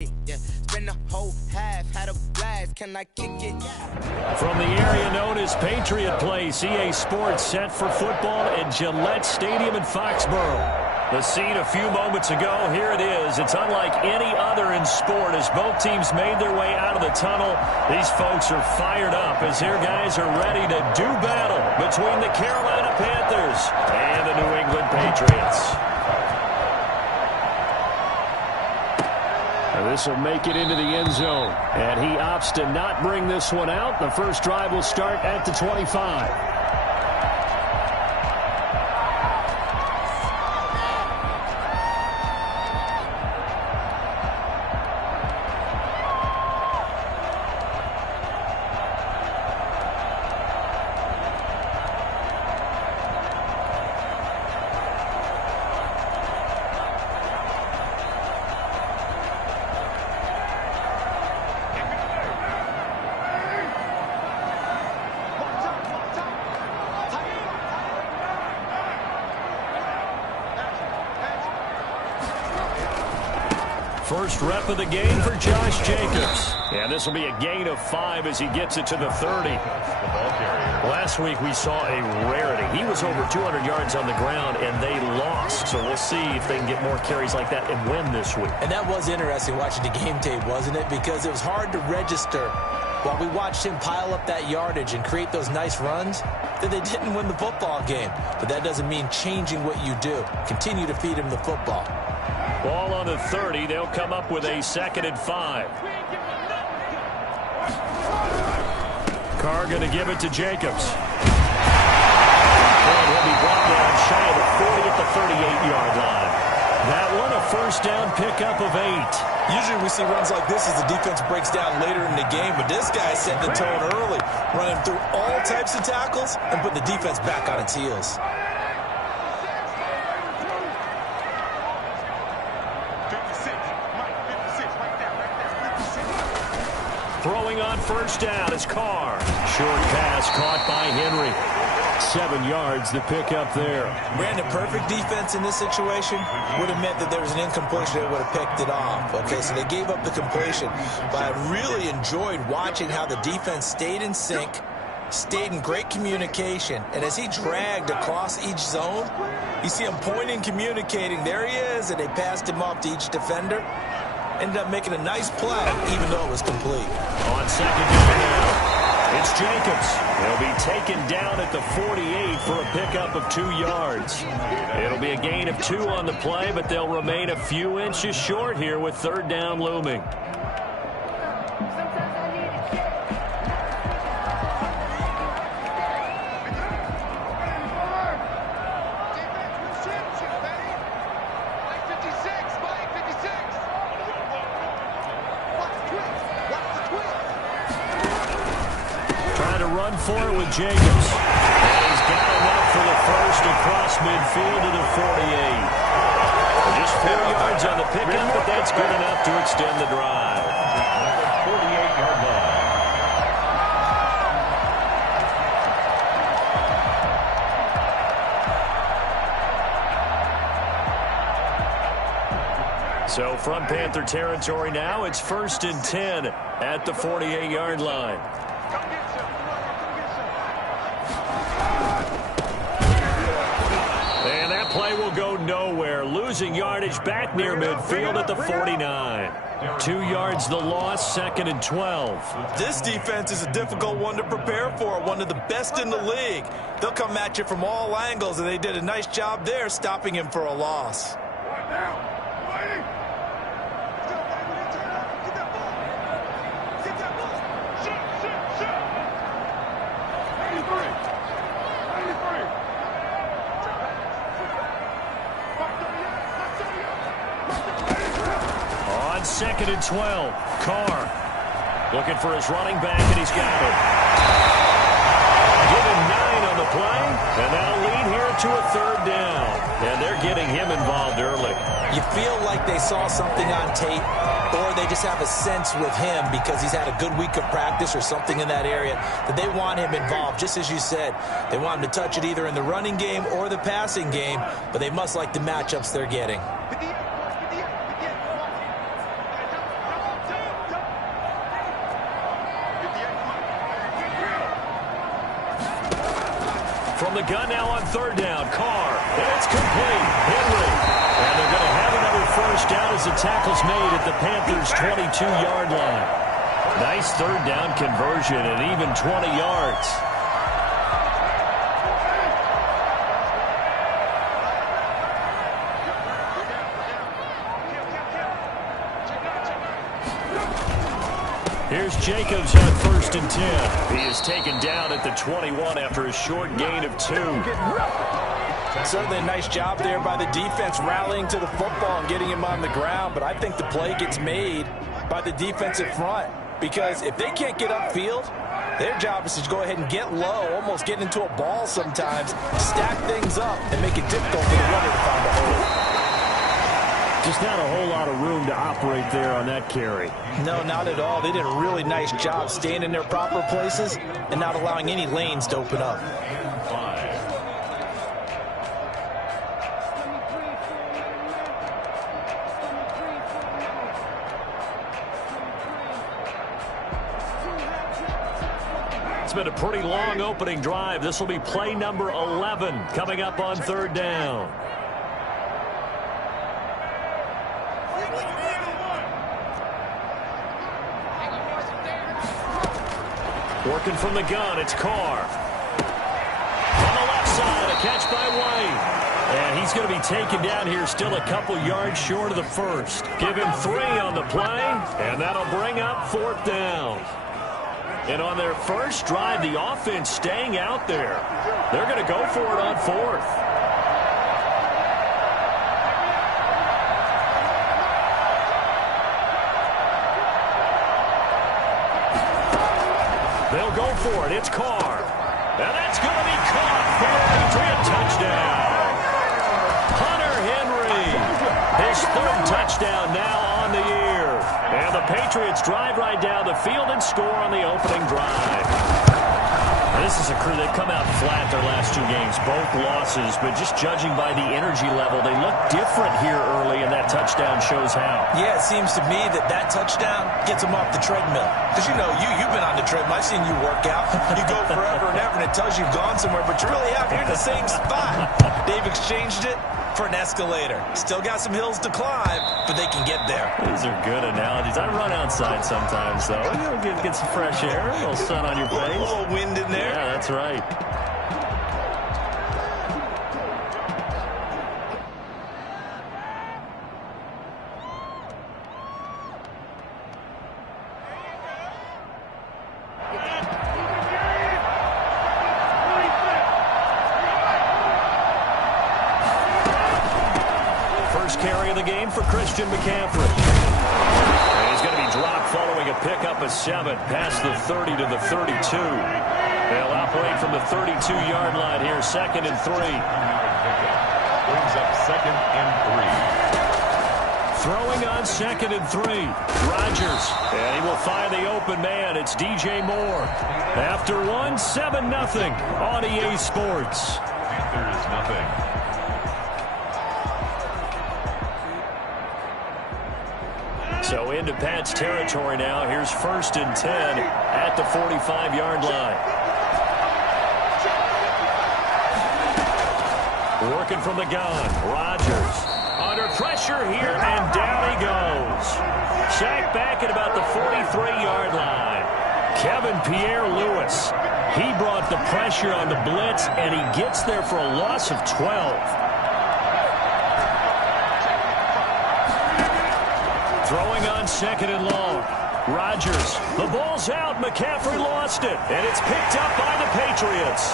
Yeah, spend the whole half, had a blast, can I kick it? From the area known as Patriot Place, EA Sports set for football at Gillette Stadium in Foxborough. The scene a few moments ago, here it is. It's unlike any other in sport as both teams made their way out of the tunnel. These folks are fired up as their guys are ready to do battle between the Carolina Panthers and the New England Patriots. This will make it into the end zone, and he opts to not bring this one out. The first drive will start at the 25. First rep of the game for Josh Jacobs. And this will be a gain of 5 as he gets it to the 30. Last week we saw a rarity. He was over 200 yards on the ground, and they lost. So we'll see if they can get more carries like that and win this week. And that was interesting watching the game tape, wasn't it? Because it was hard to register while we watched him pile up that yardage and create those nice runs that they didn't win the football game. But that doesn't mean changing what you do. Continue to feed him the football. Ball on the 30. They'll come up with a 2nd and 5. Carr going to give it to Jacobs. And he'll be brought down shy of the 40 at the 38-yard line. That one a first down pickup of 8. Usually we see runs like this as the defense breaks down later in the game, but this guy set the tone early, running through all types of tackles and putting the defense back on its heels. Throwing on first down is Carr. Short pass caught by Henry. 7 yards the pickup there. Brandon, perfect defense in this situation would have meant that there was an incompletion. They would have picked it off. Okay, so they gave up the completion. But I really enjoyed watching how the defense stayed in sync, stayed in great communication. And as he dragged across each zone, you see him pointing, communicating. There he is, and they passed him off to each defender. Ended up making a nice play, even though it was complete. On 2nd down now, it's Jacobs. He'll be taken down at the 48 for a pickup of 2 yards. It'll be a gain of 2 on the play, but they'll remain a few inches short here with 3rd down looming. For it with Jacobs. And he's got enough for the first across midfield to the 48. Just 4 yards on the pickup, but that's good enough to extend the drive. 48-yard line. So from Panther territory now, it's 1st and 10 at the 48-yard line. Play will go nowhere, losing yardage back near midfield at the 49. 2 yards the loss, 2nd and 12. This defense is a difficult one to prepare for, one of the best in the league. They'll come at you from all angles, and they did a nice job there stopping him for a loss. On 2nd and 12, Carr looking for his running back, and he's got him. Given 9 on the play, and that'll lead here to a 3rd down. And they're getting him involved early. You feel like they saw something on tape, or they just have a sense with him because he's had a good week of practice or something in that area that they want him involved. Just as you said, they want him to touch it either in the running game or the passing game, but they must like the matchups they're getting. From the gun now on third down. Carr. And it's complete. Henry. And they're going to have another first down as the tackle's made at the Panthers' 22-yard line. Nice third down conversion and even 20 yards. Here's Jacobs on 1st and 10. He is taken down at the 21 after a short gain of 2. Certainly a nice job there by the defense rallying to the football and getting him on the ground, but I think the play gets made by the defensive front because if they can't get upfield, their job is to go ahead and get low, almost get into a ball sometimes, stack things up, and make it difficult for the runner to find a hole. Just not a whole lot of room to operate there on that carry. No, not at all. They did a really nice job staying in their proper places and not allowing any lanes to open up. It's been a pretty long opening drive. This will be play number 11 coming up on third down. Working from the gun, it's Carr. On the left side, a catch by White. And he's going to be taken down here still a couple yards short of the first. Give him 3 on the play, and that'll bring up 4th down. And on their first drive, the offense staying out there. They're going to go for it on 4th. They'll go for it. It's Carr. And that's going to be caught for a Patriot touchdown. Hunter Henry. His 3rd touchdown now on the year. And the Patriots drive right down the field and score on the opening drive. This is a crew that come out flat their last 2 games, both losses, but just judging by the energy level, they look different here early, and that touchdown shows how. Yeah, it seems to me that touchdown gets them off the treadmill. Because, you know, you've been on the treadmill. I've seen you work out. You go forever and ever, and it tells you you've gone somewhere, but you really have. You're in the same spot. They've exchanged it for an escalator. Still got some hills to climb, but they can get there. These are good analogies. I run outside sometimes, though. You know, get some fresh air, a little sun on your face. A little wind in there. Yeah, that's right. Carry of the game for Christian McCaffrey. And he's going to be dropped following a pickup of 7 past the 30 to the 32. They'll operate from the 32-yard line here, 2nd and 3. Brings up 2nd and 3. Throwing on 2nd and 3. Rodgers. And he will find the open man. It's DJ Moore. After 7-0 on EA Sports. Panthers nothing. So into Pat's territory now. Here's 1st and 10 at the 45-yard line. Working from the gun. Rodgers under pressure here, and down he goes. Sacked back at about the 43-yard line. Kevin Pierre-Louis. He brought the pressure on the blitz, and he gets there for a loss of 12. Throwing on 2nd and long. Rodgers. The ball's out. McCaffrey lost it. And it's picked up by the Patriots.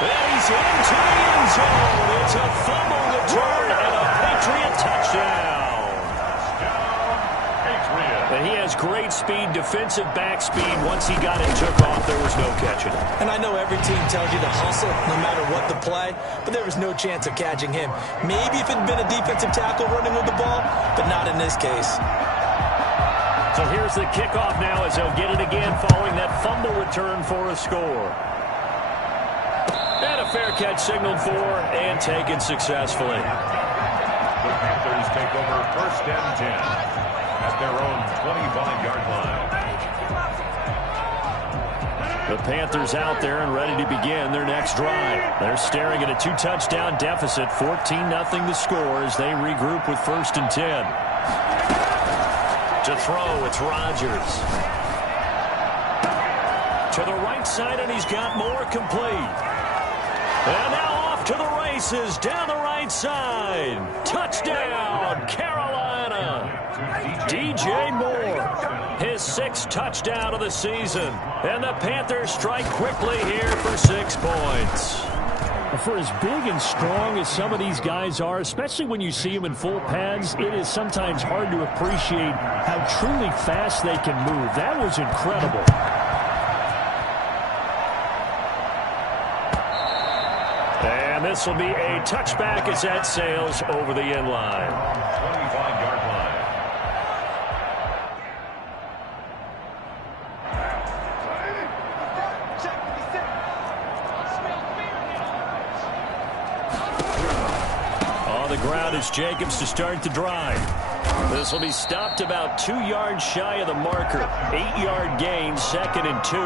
And he's into the end zone. It's a fumble return and a Patriot touchdown. And he has great speed, defensive back speed. Once he got it, took off, there was no catching him. And I know every team tells you to hustle no matter what the play, but there was no chance of catching him. Maybe if it had been a defensive tackle running with the ball, but not in this case. So here's the kickoff now as they'll get it again following that fumble return for a score. And a fair catch signaled for and taken successfully. The Panthers take over 1st and 10 at their own 25-yard line. The Panthers out there and ready to begin their next drive. They're staring at a 2-touchdown deficit, 14-0 the score as they regroup with 1st and 10. To throw, it's Rodgers. To the right side, and he's got more complete. And now off to the races, down the right side. Touchdown, Carolina. DJ Moore, his 6th touchdown of the season. And the Panthers strike quickly here for 6 points. For as big and strong as some of these guys are, especially when you see them in full pads, it is sometimes hard to appreciate how truly fast they can move. That was incredible. And this will be a touchback as that sails over the end line. 25-yard line. On the ground is Jacobs to start the drive. This will be stopped about 2 yards shy of the marker. 8-yard gain, 2nd and 2.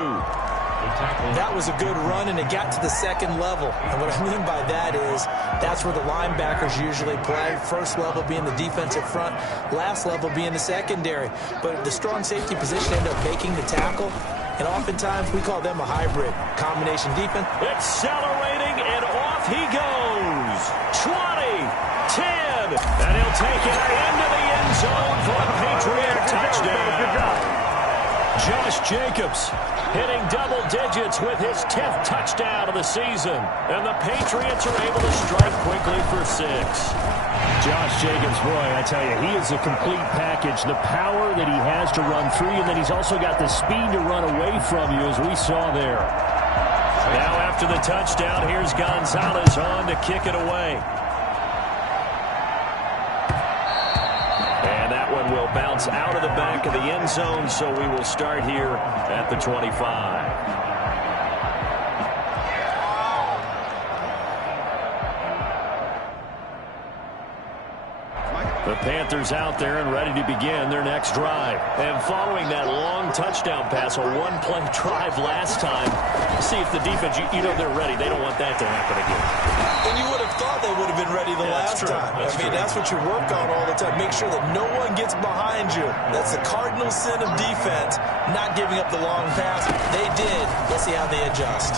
That was a good run, and it got to the 2nd level. And what I mean by that is that's where the linebackers usually play. First level being the defensive front, last level being the secondary. But the strong safety position ended up making the tackle, and oftentimes we call them a hybrid combination defense. Accelerating, and off he goes. 20, 10, and he'll take it into the end zone for a Patriot touchdown. Josh Jacobs hitting double digits with his 10th touchdown of the season. And the Patriots are able to strike quickly for 6. Josh Jacobs, boy, I tell you, he is a complete package. The power that he has to run through, and then he's also got the speed to run away from you, as we saw there. Now after the touchdown, here's Gonzalez on to kick it away. And that one will bounce out of the back of the end zone, so we will start here at the 25. The Panthers out there and ready to begin their next drive. And following that long touchdown pass, a one-play drive last time, see if the defense, you know they're ready. They don't want that to happen again. And you would have thought they would have been ready the last time. That's what you work on all the time. Make sure that no one gets behind you. That's the cardinal sin of defense, not giving up the long pass. They did. Let's see how they adjust.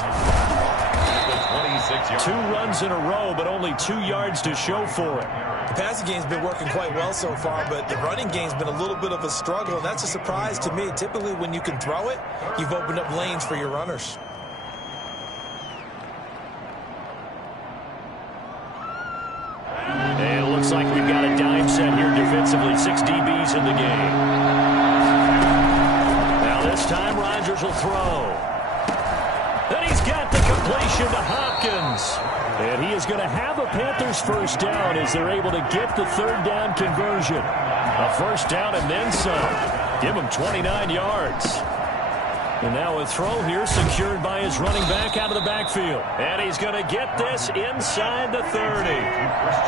2 runs in a row, but only 2 yards to show for it. The passing game's been working quite well so far, but the running game's been a little bit of a struggle, and that's a surprise to me. Typically, when you can throw it, you've opened up lanes for your runners. And it looks like we've got a dime set here defensively. 6 DBs in the game. Now this time, Rodgers will throw. And he's got the completion to Hopkins. And he is going to have a Panthers first down as they're able to get the 3rd down conversion. A first down and then some. Give him 29 yards. And now a throw here secured by his running back out of the backfield. And he's going to get this inside the 30.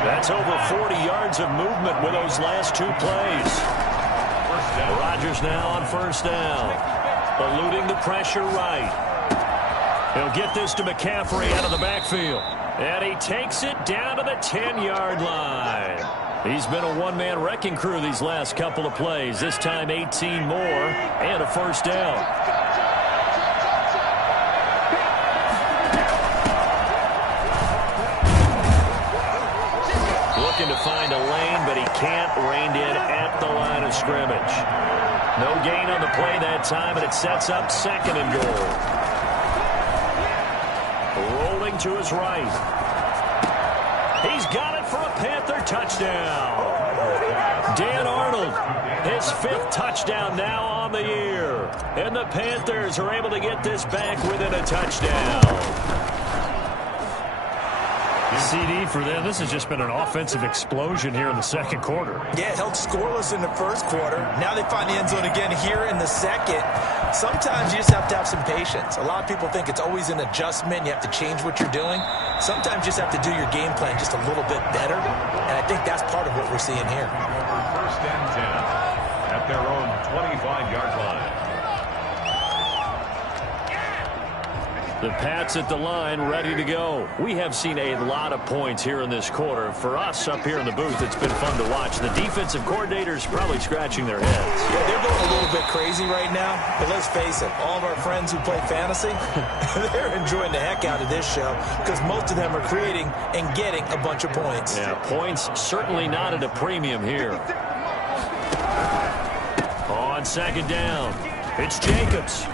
That's over 40 yards of movement with those last 2 plays. Rodgers now on first down. Eluding the pressure right. He'll get this to McCaffrey out of the backfield. And he takes it down to the 10-yard line. He's been a one-man wrecking crew these last couple of plays. This time 18 more and a first down. Looking to find a lane, but he can't. Reined in at the line of scrimmage. No gain on the play that time, and it sets up 2nd and goal. Rolling to his right. He's got it for a Panther touchdown. Dan Arnold, his 5th touchdown now on the year. And the Panthers are able to get this back within a touchdown. CD for them. This has just been an offensive explosion here in the 2nd quarter. Yeah, it held scoreless in the 1st quarter. Now they find the end zone again here in the 2nd. Sometimes you just have to have some patience. A lot of people think it's always an adjustment. You have to change what you're doing. Sometimes you just have to do your game plan just a little bit better. And I think that's part of what we're seeing here. First and 10 at their own 25-yard line. The Pats at the line, ready to go. We have seen a lot of points here in this quarter. For us up here in the booth, it's been fun to watch. The defensive coordinators probably scratching their heads. Yeah, they're going a little bit crazy right now, but let's face it, all of our friends who play fantasy, they're enjoying the heck out of this show because most of them are creating and getting a bunch of points. Yeah, points certainly not at a premium here. On second down, it's Jacobs.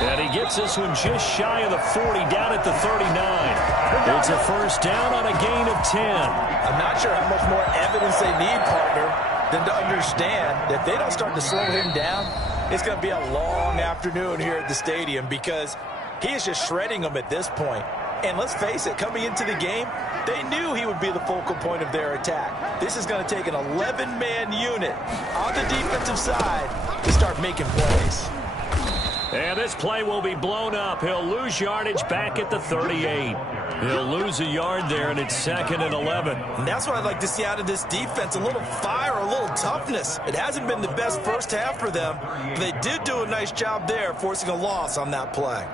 And he gets this one just shy of the 40, down at the 39. It's a first down on a gain of 10. I'm not sure how much more evidence they need, partner, than to understand that if they don't start to slow him down, it's going to be a long afternoon here at the stadium because he is just shredding them at this point. And let's face it, coming into the game, they knew he would be the focal point of their attack. This is going to take an 11-man unit on the defensive side to start making plays. And this play will be blown up. He'll lose yardage back at the 38. He'll lose a yard there, and it's 2nd and 11. And that's what I'd like to see out of this defense, a little fire, a little toughness. It hasn't been the best first half for them, but they did do a nice job there, forcing a loss on that play.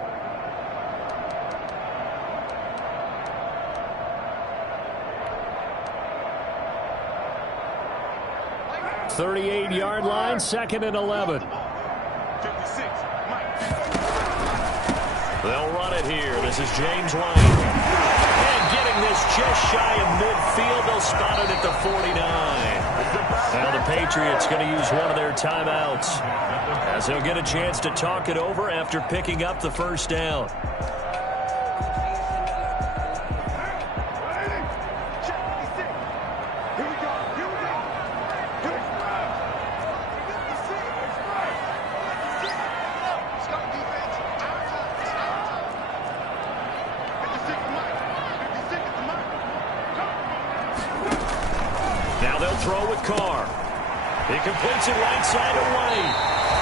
38-yard line, 2nd and 11. They'll run it here. This is James White. And getting this just shy of midfield. They'll spot it at the 49. Now the Patriots going to use one of their timeouts as they'll get a chance to talk it over after picking up the first down. He completes it right side away.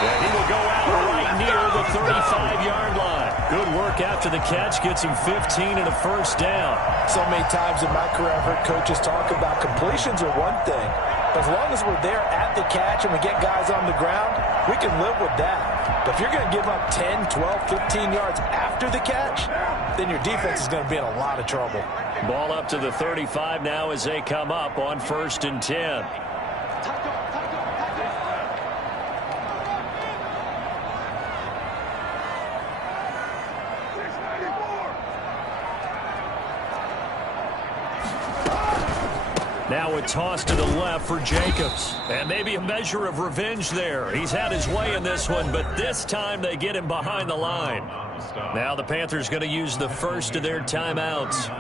And he will go out right near the 35-yard line. Good work after the catch. Gets him 15 and a first down. So many times in my career, I've heard coaches talk about completions are one thing. But as long as we're there at the catch and we get guys on the ground, we can live with that. But if you're going to give up 10, 12, 15 yards after the catch, then your defense is going to be in a lot of trouble. Ball up to the 35 now as they come up on 1st and 10. Now a toss to the left for Jacobs. And maybe a measure of revenge there. He's had his way in this one, but this time they get him behind the line. Now the Panthers going to use the first of their timeouts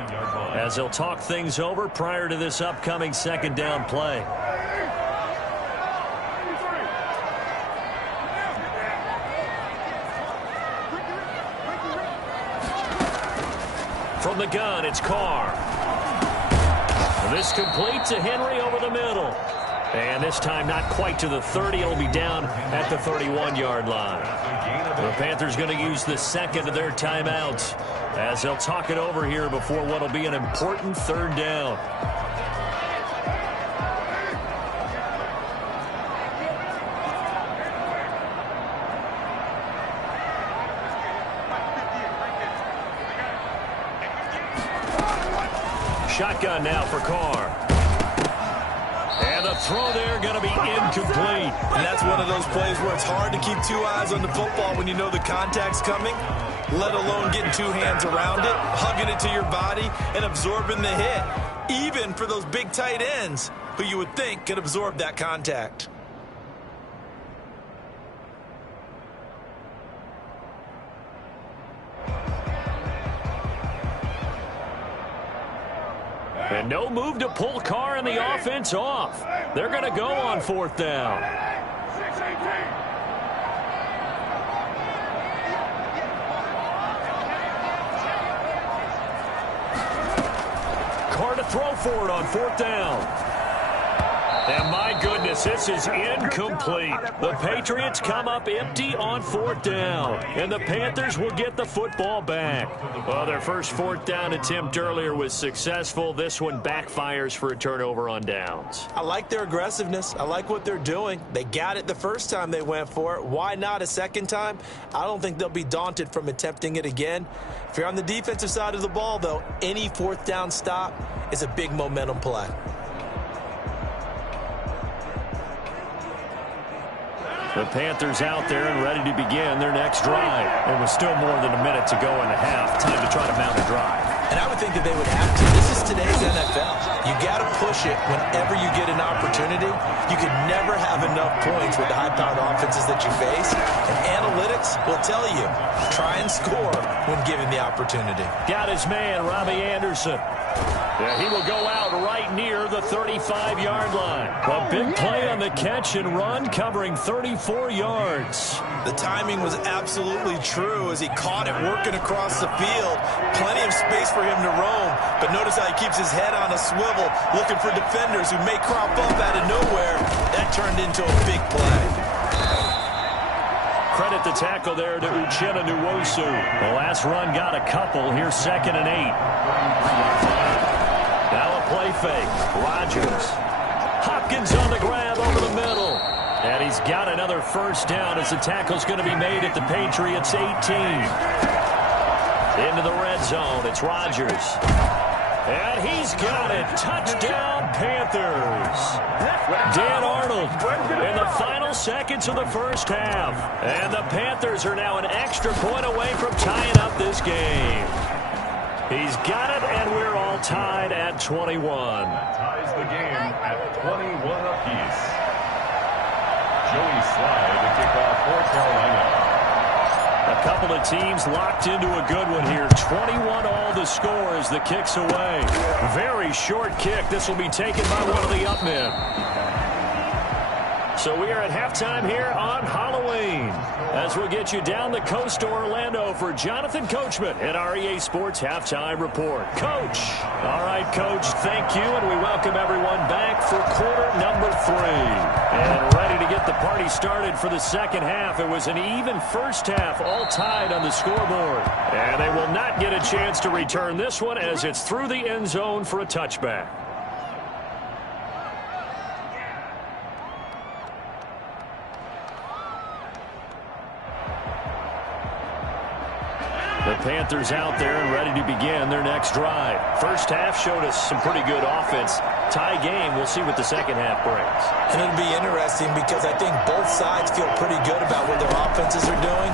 as they'll talk things over prior to this upcoming 2nd down play. From the gun, it's Carr. This complete to Henry over the middle. And this time not quite to the 30. It'll be down at the 31-yard line. The Panthers going to use the second of their timeouts as they'll talk it over here before what will be an important 3rd down. Shotgun now for Carr. And the throw there going to be incomplete. And that's one of those plays where it's hard to keep 2 eyes on the football when you know the contact's coming, let alone getting 2 hands around it, hugging it to your body, and absorbing the hit, even for those big tight ends who you would think could absorb that contact. And no move to pull Carr and the offense off. They're going to go on 4th down. Carr to throw for it on 4th down. And my goodness, this is incomplete. The Patriots come up empty on 4th down, and the Panthers will get the football back. Well, their first 4th down attempt earlier was successful. This one backfires for a turnover on downs. I like their aggressiveness. I like what they're doing. They got it the first time they went for it. Why not a second time? I don't think they'll be daunted from attempting it again. If you're on the defensive side of the ball, though, any 4th down stop is a big momentum play. The Panthers out there and ready to begin their next drive. It was still more than a minute to go in the half. Time to try to mount a drive. And I would think that they would have to. This is today's NFL. You got to push it whenever you get an opportunity. You could never have enough points with the high-powered offenses that you face. And analytics will tell you, try and score when given the opportunity. Got his man, Robbie Anderson. Yeah, he will go out right near the 35-yard line. A big play on the catch and run, covering 34 yards. The timing was absolutely true as he caught it working across the field. Plenty of space for him to roam, but notice how he keeps his head on a swivel, looking for defenders who may crop up out of nowhere. That turned into a big play. Credit the tackle there to Uchenna Nwosu. The last run got a couple. Here's 2nd and 8. Now a play fake. Rodgers. Hopkins on the grab over the middle. And he's got another first down as the tackle's going to be made at the Patriots 18. Into the red zone. It's Rodgers. And he's got it. Touchdown, Panthers. Dan Arnold in the final seconds of the first half. And the Panthers are now an extra point away from tying up this game. He's got it, and we're all tied at 21. Ties the game at 21 apiece. Joey Slye to kick off for Carolina. A couple of teams locked into a good one here. 21 all the score as the kick's away. Very short kick. This will be taken by one of the up men. So we are at halftime here on Halloween as we'll get you down the coast to Orlando for Jonathan Coachman at our EA Sports Halftime Report. Coach. All right, Coach, thank you, and we welcome everyone back for quarter number 3. And ready to get the party started for the second half. It was an even first half, all tied on the scoreboard. And they will not get a chance to return this one as it's through the end zone for a touchback. The Panthers out there and ready to begin their next drive. First half showed us some pretty good offense. Tie game, we'll see what the second half brings. And it'll be interesting because I think both sides feel pretty good about what their offenses are doing.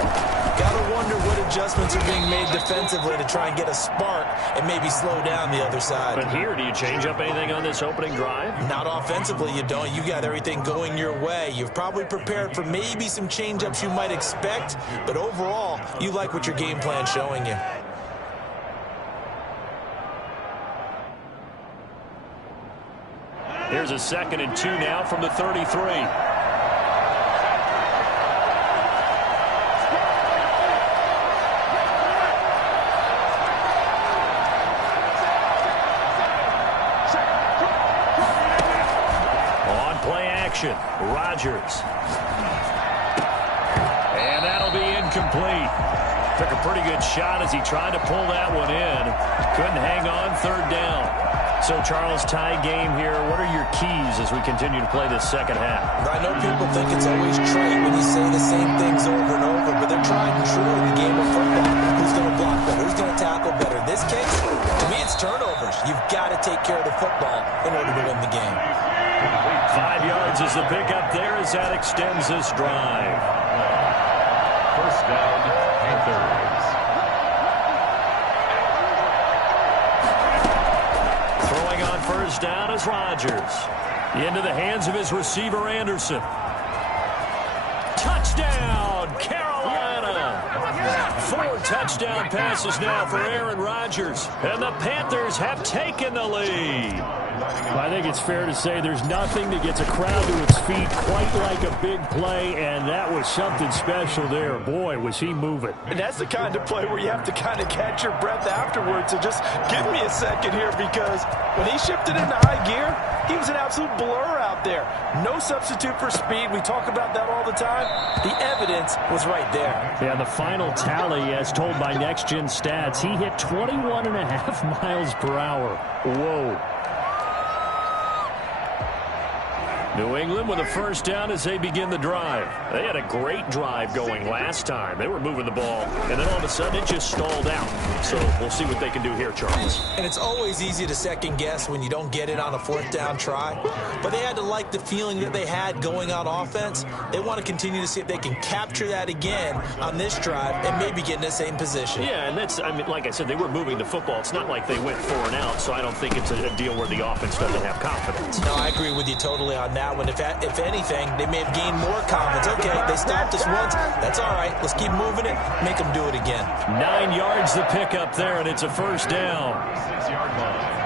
Got to wonder what adjustments are being made defensively to try and get a spark and maybe slow down the other side. But here, do you change up anything on this opening drive? Not offensively, you don't. You got everything going your way. You've probably prepared for maybe some change-ups you might expect, but overall, you like what your game plan's showing you. Here's a 2nd and 2 now from the 33. Rodgers. And that'll be incomplete. Took a pretty good shot as he tried to pull that one in. Couldn't hang on, 3rd down. So, Charles, tie game here. What are your keys as we continue to play this second half? I know people think it's always trite when you say the same things over and over, but they're tried and true in the game of football. Who's going to block better? Who's going to tackle better? In this case, to me, it's turnovers. You've got to take care of the football in order to win the game. 5 yards is the pickup there as that extends this drive. First down, Panthers. Throwing on first down is Rodgers. Into the hands of his receiver, Anderson. Touchdown, Carolina. 4 touchdown passes now for Aaron Rodgers. And the Panthers have taken the lead. I think it's fair to say there's nothing that gets a crowd to its feet quite like a big play, and that was something special there. Boy, was he moving. And that's the kind of play where you have to kind of catch your breath afterwards. So just give me a second here, because when he shifted into high gear, he was an absolute blur out there. No substitute for speed. We talk about that all the time. The evidence was right there. Yeah, the final tally, as told by Next Gen Stats, he hit 21.5 miles per hour. Whoa. New England with a first down as they begin the drive. They had a great drive going last time. They were moving the ball, and then all of a sudden it just stalled out. So we'll see what they can do here, Charles. And it's always easy to second guess when you don't get it on a fourth down try. But they had to like the feeling that they had going on offense. They want to continue to see if they can capture that again on this drive and maybe get in the same position. Yeah, and that's, I mean, like I said, they were moving the football. It's not like they went 4 and out, so I don't think it's a deal where the offense doesn't have confidence. No, I agree with you totally on that one. If anything, they may have gained more confidence. Okay, they stopped us once. That's all right. Let's keep moving it. Make them do it again. 9 yards the pickup there, and it's a first down. 6-yard line.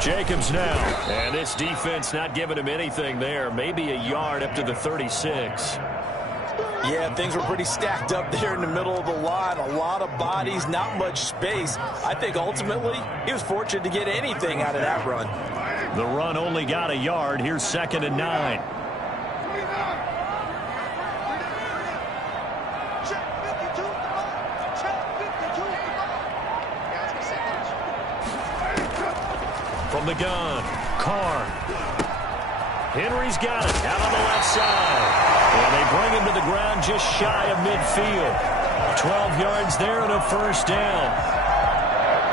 Jacobs now. And this defense not giving him anything there. Maybe a yard up to the 36. Yeah, things were pretty stacked up there in the middle of the line. A lot of bodies, not much space. I think ultimately he was fortunate to get anything out of that run. The run only got a yard. Here's 2nd and 9. From the gun, Carr. Henry's got it out on the left side. And they bring him to the ground just shy of midfield. 12 yards there and a first down.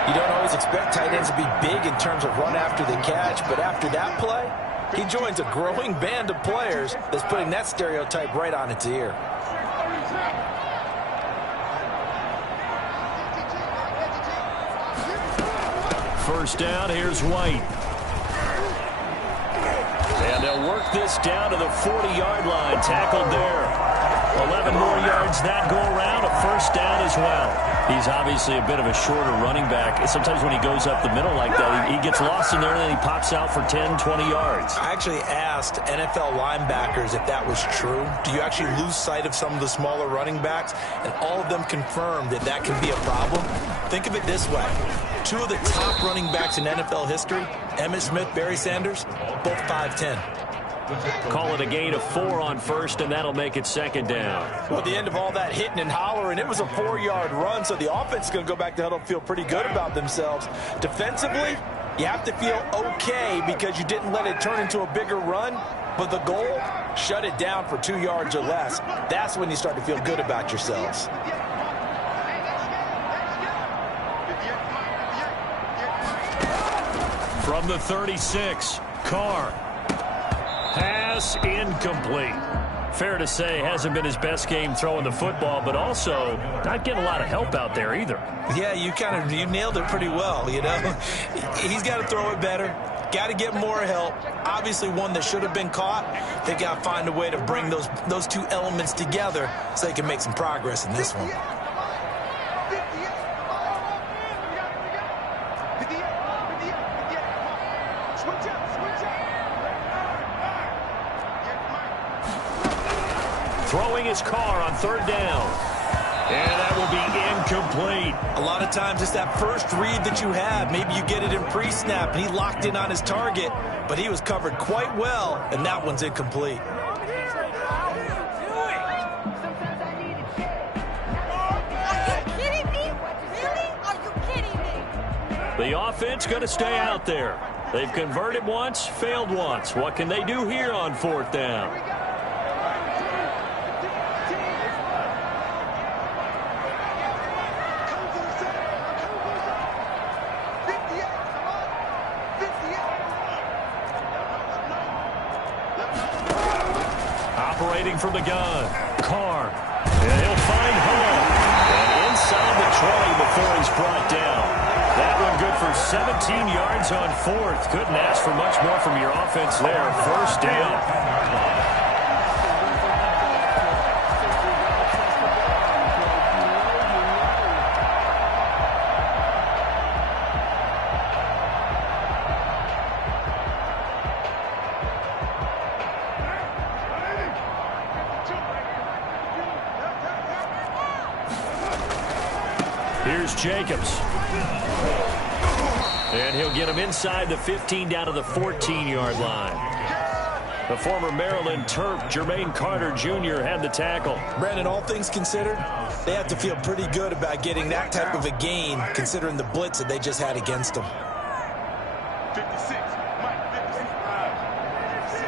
You don't always expect tight ends to be big in terms of run after the catch, but after that play, he joins a growing band of players that's putting that stereotype right on its ear. First down, here's White. And they'll work this down to the 40-yard line. Tackled there. 11 more yards that go around. A first down as well. He's obviously a bit of a shorter running back. Sometimes when he goes up the middle like that, he gets lost in there and then he pops out for 10, 20 yards. I actually asked NFL linebackers if that was true. Do you actually lose sight of some of the smaller running backs? And all of them confirmed that that can be a problem. Think of it this way. 2 of the top running backs in NFL history, Emmitt Smith, Barry Sanders, both 5'10". Call it a gain of 4 on first, and that'll make it 2nd down. Well, at the end of all that hitting and hollering, it was a 4-yard run, so the offense is going to go back to huddle and feel pretty good about themselves. Defensively, you have to feel okay because you didn't let it turn into a bigger run, but the goal, shut it down for 2 yards or less. That's when you start to feel good about yourselves. From the 36, Carr. Pass incomplete. Fair to say, hasn't been his best game throwing the football, but also not getting a lot of help out there either. Yeah, you nailed it pretty well, you know. He's got to throw it better. Got to get more help. Obviously, one that should have been caught. They got to find a way to bring those 2 elements together so they can make some progress in this one. Throwing his Carr on 3rd down. And that will be incomplete. A lot of times it's that first read that you have. Maybe you get it in pre-snap, and he locked in on his target, but he was covered quite well, and that one's incomplete. The offense going to stay out there. They've converted once, failed once. What can they do here on 4th down? Operating from the gun, Carr. And he'll find home. And inside the 20 before he's brought down. That one good for 17 yards on 4th. Couldn't ask for much more from your offense there. First down. Here's Jacobs. And he'll get him inside the 15 down to the 14-yard line. The former Maryland Terp, Jermaine Carter Jr. had the tackle. Brandon, all things considered, they have to feel pretty good about getting that type of a gain considering the blitz that they just had against them. 56. Mike, 56. 56.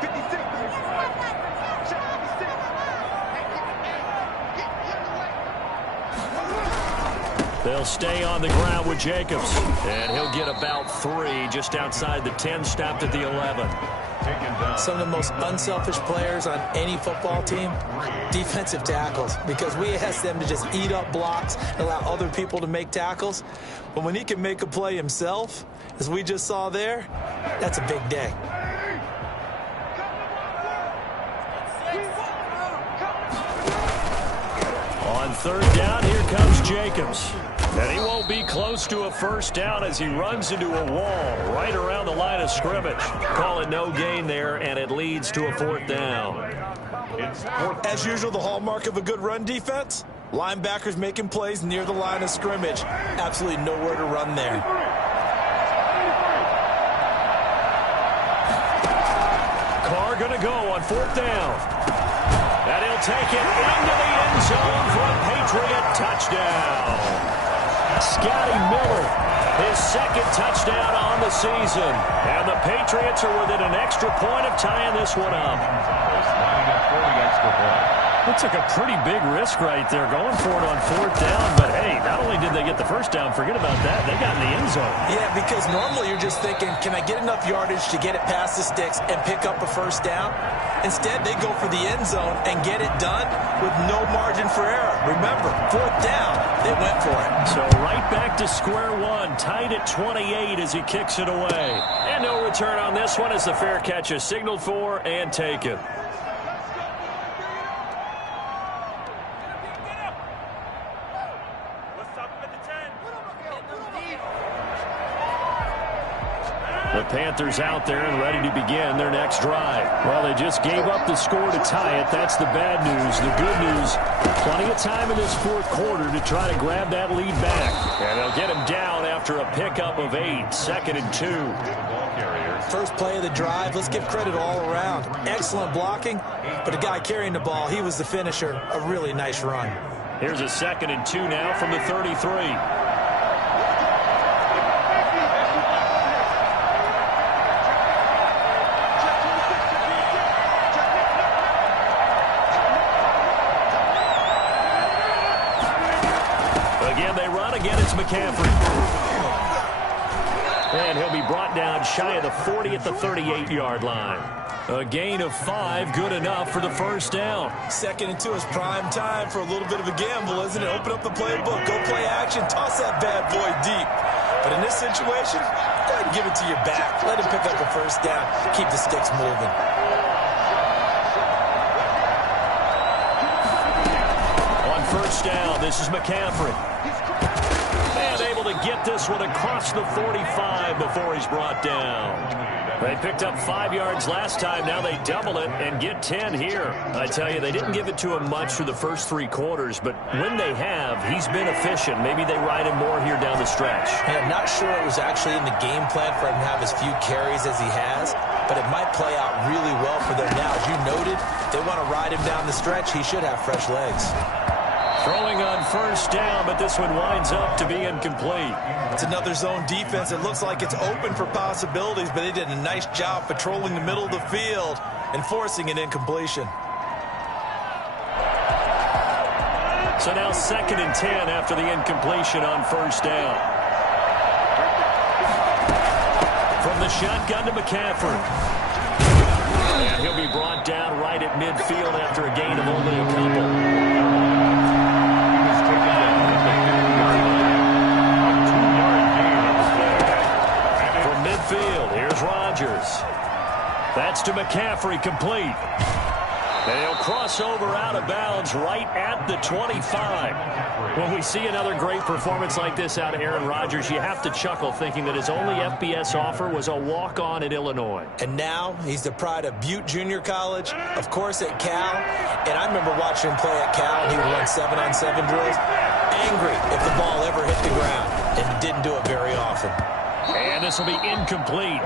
56. They'll stay on the ground with Jacobs. And he'll get about 3 just outside the 10, stopped at the 11. Some of the most unselfish players on any football team, defensive tackles, because we ask them to just eat up blocks and allow other people to make tackles. But when he can make a play himself, as we just saw there, that's a big day. On third down, here comes Jacobs. And he won't be close to a first down as he runs into a wall right around the line of scrimmage. Call it no gain there, and it leads to a 4th down. As usual, the hallmark of a good run defense, linebackers making plays near the line of scrimmage. Absolutely nowhere to run there. Carr going to go on 4th down. And he'll take it into the end zone for a Patriot touchdown. Scotty Miller, his 2nd touchdown on the season. And the Patriots are within an extra point of tying this one up. Lining up for the extra point. It took a pretty big risk right there going for it on 4th down. But, hey, not only did they get the first down, forget about that, they got in the end zone. Yeah, because normally you're just thinking, can I get enough yardage to get it past the sticks and pick up a first down? Instead, they go for the end zone and get it done with no margin for error. Remember, 4th down, they went for it. So right back to square one, tied at 28 as he kicks it away. And no return on this one as the fair catch is signaled for and taken. The Panthers out there and ready to begin their next drive. Well, they just gave up the score to tie it. That's the bad news. The good news, plenty of time in this 4th quarter to try to grab that lead back. And they'll get him down after a pickup of 8, 2nd and 2. First play of the drive, let's give credit all around. Excellent blocking, but the guy carrying the ball, he was the finisher. A really nice run. Here's a 2nd and 2 now from the 33. Again, it's McCaffrey. And he'll be brought down shy of the 40 at the 38-yard line. A gain of 5, good enough for the first down. 2nd and 2 is prime time for a little bit of a gamble, isn't it? Open up the playbook, go play action, toss that bad boy deep. But in this situation, go ahead and give it to your back. Let him pick up the first down, keep the sticks moving. On first down, this is McCaffrey. And able to get this one across the 45 before he's brought down. They picked up 5 yards last time. Now they double it and get 10 here. I tell you, they didn't give it to him much for the first 3 quarters, but when they have, he's been efficient. Maybe they ride him more here down the stretch. Yeah, I'm not sure it was actually in the game plan for him to have as few carries as he has, but it might play out really well for them now. As you noted, they want to ride him down the stretch. He should have fresh legs. Throwing on first down, but this one winds up to be incomplete. It's another zone defense. It looks like it's open for possibilities, but they did a nice job patrolling the middle of the field and forcing an incompletion. So now 2nd and 10 after the incompletion on first down. From the shotgun to McCaffrey. And he'll be brought down right at midfield after a gain of only a couple. Field. Here's Rodgers. That's to McCaffrey, complete. They'll cross over out of bounds right at the 25. When we see another great performance like this out of Aaron Rodgers, you have to chuckle thinking that his only FBS offer was a walk-on at Illinois. And now he's the pride of Butte Junior College, of course at Cal. And I remember watching him play at Cal, and he would run 7-on-7 drills. Angry if the ball ever hit the ground, and didn't do it very often. And this will be incomplete.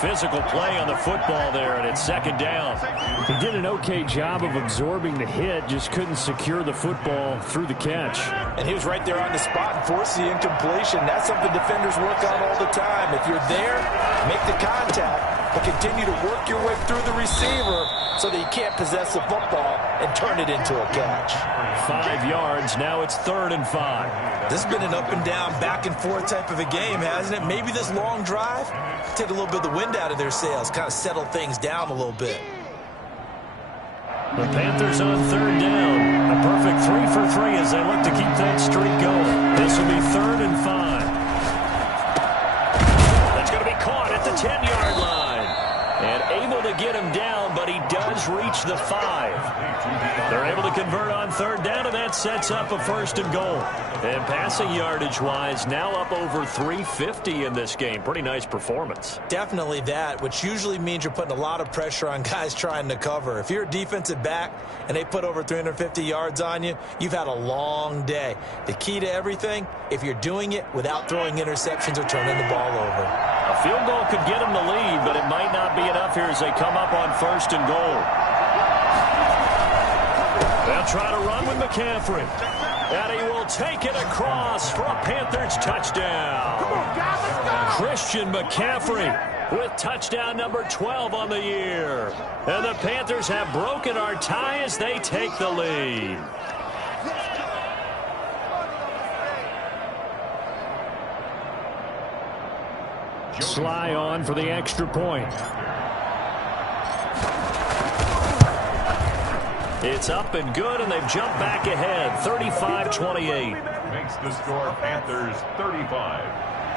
Physical play on the football there, and it's second down. He did an okay job of absorbing the hit, just couldn't secure the football through the catch. And he was right there on the spot and forced the incompletion. That's something defenders work on all the time. If you're there, make the contact, but continue to work your way through the receiver so that you can't possess the football and turn it into a catch. 5 yards. Now it's 3rd and 5. This has been an up and down, back and forth type of a game, hasn't it? Maybe this long drive, take a little bit of the wind out of their sails, kind of settle things down a little bit. The Panthers on 3rd down. A perfect 3 for 3 as they look to keep that streak going. This will be 3rd and 5. That's going to be caught at the 10-yard line. And able to get him down, but he does reach the 5. They're able to convert on 3rd down, and that sets up a 1st and goal. And passing yardage-wise, now up over 350 in this game. Pretty nice performance. Definitely that, which usually means you're putting a lot of pressure on guys trying to cover. If you're a defensive back and they put over 350 yards on you, you've had a long day. The key to everything, if you're doing it without throwing interceptions or turning the ball over. A field goal could get them the lead, but it might not be enough here as they come up on 1st and goal. They'll try to run with McCaffrey. And he will take it across for a Panthers touchdown. Christian McCaffrey with touchdown number 12 on the year. And the Panthers have broken our tie as they take the lead. Sly on for the extra point. It's up and good, and they've jumped back ahead, 35-28. Makes the score Panthers 35,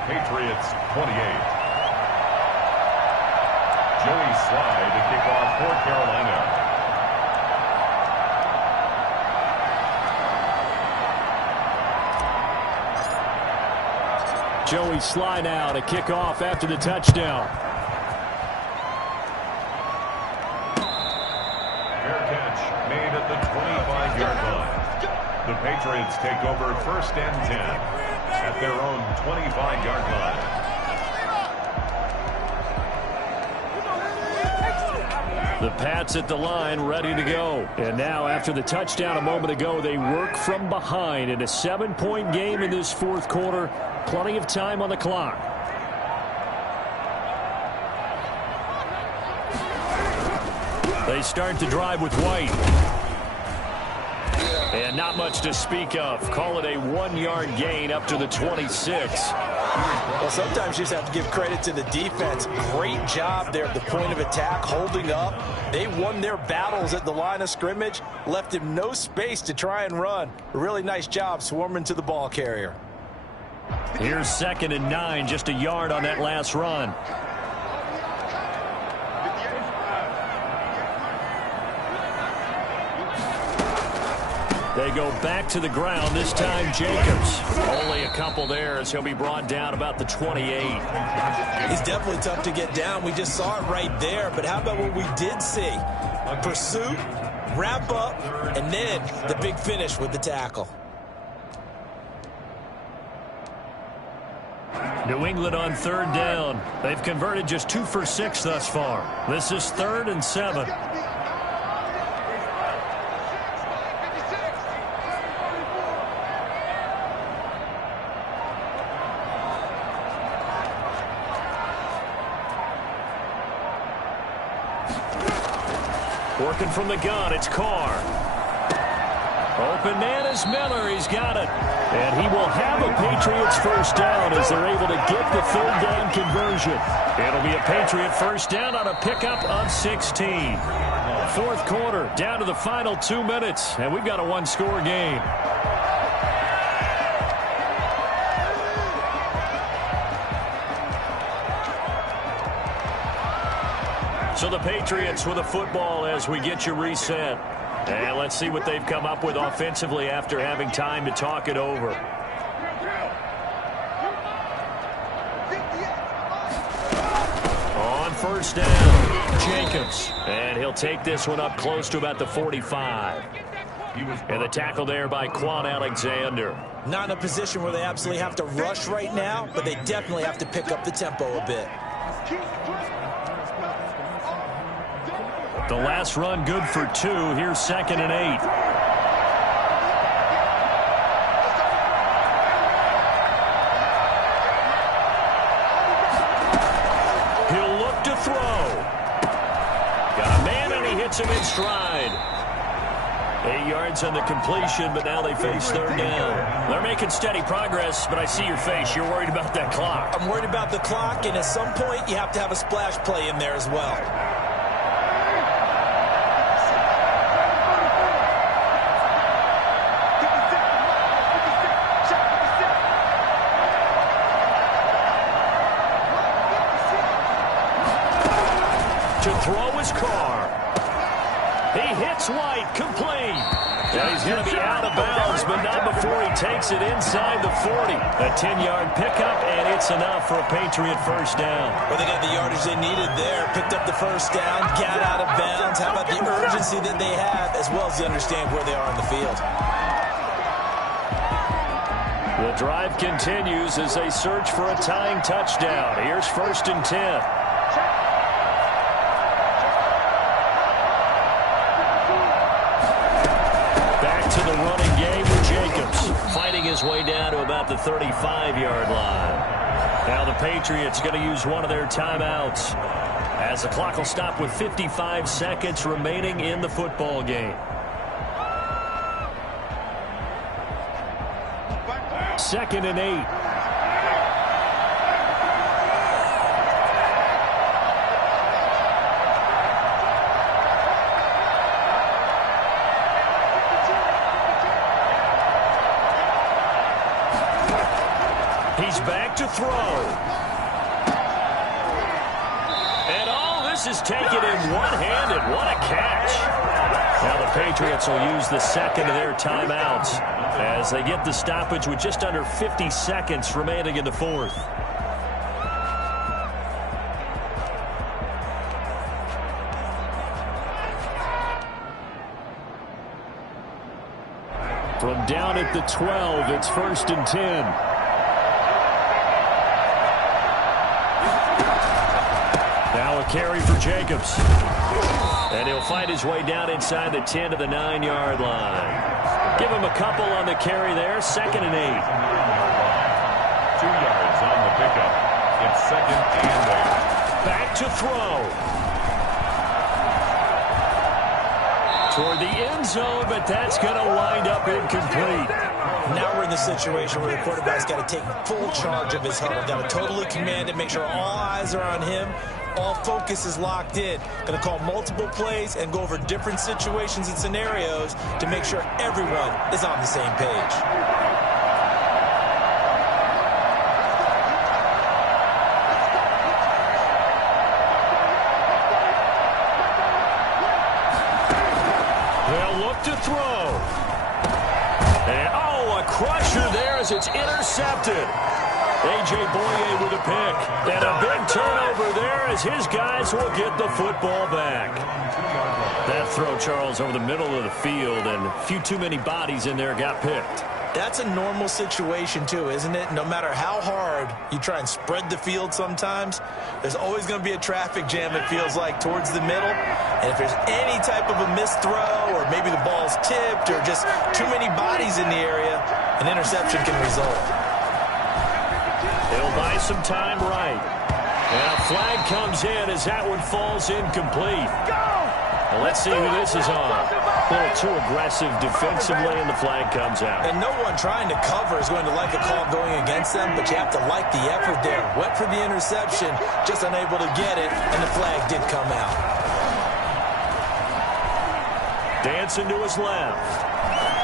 Patriots 28. Joey Sly to kick off for Carolina. Joey Sly now to kick off after the touchdown. Made at the 25-yard line. The Patriots take over 1st and 10 at their own 25-yard line. The Pats at the line, ready to go. And now, after the touchdown a moment ago, they work from behind in a 7-point game in this 4th quarter. Plenty of time on the clock. They start to drive with White. And not much to speak of. Call it a 1-yard gain up to the 26. Well, sometimes you just have to give credit to the defense. Great job there at the point of attack, holding up. They won their battles at the line of scrimmage, left him no space to try and run. A really nice job swarming to the ball carrier. Here's 2nd and 9, just a yard on that last run. They go back to the ground, this time Jacobs. Only a couple there as he'll be brought down about the 28. He's definitely tough to get down. We just saw it right there. But how about what we did see? Pursuit, wrap up, and then the big finish with the tackle. New England on 3rd down. They've converted just 2 for 6 thus far. This is 3rd and 7. Working from the gun, it's Carr. Open man is Miller. He's got it. And he will have a Patriots 1st down as they're able to get the 3rd down conversion. It'll be a Patriot 1st down on a pickup of 16. 4th quarter, down to the final 2 minutes, and we've got a 1-score game. So the Patriots with a football as we get you reset. And let's see what they've come up with offensively after having time to talk it over. On first down, Jacobs. And he'll take this one up close to about the 45. And the tackle there by Quan Alexander. Not in a position where they absolutely have to rush right now, but they definitely have to pick up the tempo a bit. The last run good for 2. Here's 2nd and 8. He'll look to throw. Got a man and he hits him in stride. 8 yards on the completion, but now they face 3rd down. They're making steady progress, but I see your face. You're worried about that clock. I'm worried about the clock, and at some point you have to have a splash play in there as well. To throw his car. He hits White, complete. Now he's going to be out of bounds, but not before he takes it inside the 40. A 10-yard pickup, and it's enough for a Patriot first down. Well, they got the yardage they needed there. Picked up the first down, got out of bounds. How about the urgency that they have, as well as they understand where they are on the field? The drive continues as they search for a tying touchdown. Here's 1st and 10. To the running game with Jacobs, fighting his way down to about the 35-yard line. Now the Patriots going to use one of their timeouts as the clock will stop with 55 seconds remaining in the football game. 2nd and 8. He's back to throw. And all this is taken in one-handed. What a catch. Now the Patriots will use the 2nd of their timeouts as they get the stoppage with just under 50 seconds remaining in the 4th. From down at the 12, it's 1st and 10. Now a carry for Jacobs. And he'll find his way down inside the 10 to the 9-yard line. Give him a couple on the carry there. 2nd and 8. 2 yards on the pickup. It's 2nd and 8. Back to throw. Toward the end zone, but that's going to wind up incomplete. Now we're in the situation where the quarterback's got to take full charge of his huddle. Got to totally command it, make sure all eyes are on him. All focus is locked in. Going to call multiple plays and go over different situations and scenarios to make sure everyone is on the same page. They'll look to throw. And, a crusher there as it's intercepted. A.J. Boye with a pick. And a big turnover there as his guys will get the football back. That throw, Charles, over the middle of the field, and a few too many bodies in there got picked. That's a normal situation, too, isn't it? No matter how hard you try and spread the field sometimes, there's always going to be a traffic jam, it feels like, towards the middle. And if there's any type of a missed throw, or maybe the ball's tipped, or just too many bodies in the area, an interception can result. They'll buy some time right. And a flag comes in as that one falls incomplete. Well, let's see who this is on. A little too aggressive defensively, and the flag comes out. And no one trying to cover is going to like a call going against them, but you have to like the effort there. Went for the interception, just unable to get it, and the flag did come out. Dancing to his left.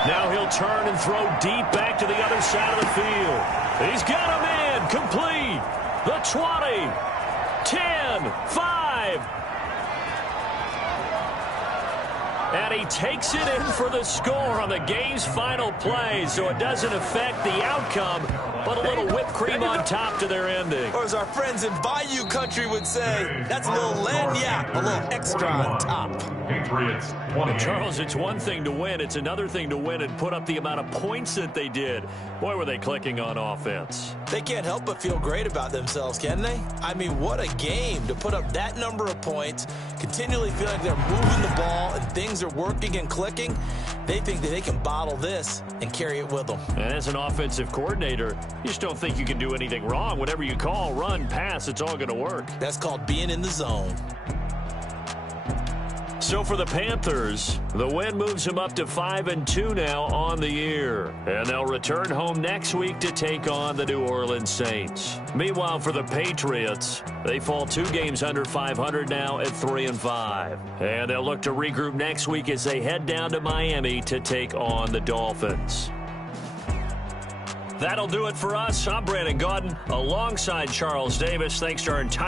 Now he'll turn and throw deep back to the other side of the field. He's got him in, complete. The 20, 10, 5. And he takes it in for the score on the game's final play, so it doesn't affect the outcome, but a little whipped cream on top to their ending. Or as our friends in Bayou Country would say, that's a little lagniappe, a little extra on top. Patriots 28. Charles, it's one thing to win. It's another thing to win and put up the amount of points that they did. Boy, were they clicking on offense. They can't help but feel great about themselves, can they? I mean, what a game to put up that number of points, continually feeling like they're moving the ball and things are working and clicking. They think that they can bottle this and carry it with them. And as an offensive coordinator, you just don't think you can do anything wrong. Whatever you call, run, pass, it's all going to work. That's called being in the zone. So for the Panthers, the win moves them up to 5-2 now on the year. And they'll return home next week to take on the New Orleans Saints. Meanwhile, for the Patriots, they fall 2 games under 500 now at 3-5. And they'll look to regroup next week as they head down to Miami to take on the Dolphins. That'll do it for us. I'm Brandon Gaudin alongside Charles Davis. Thanks to our entire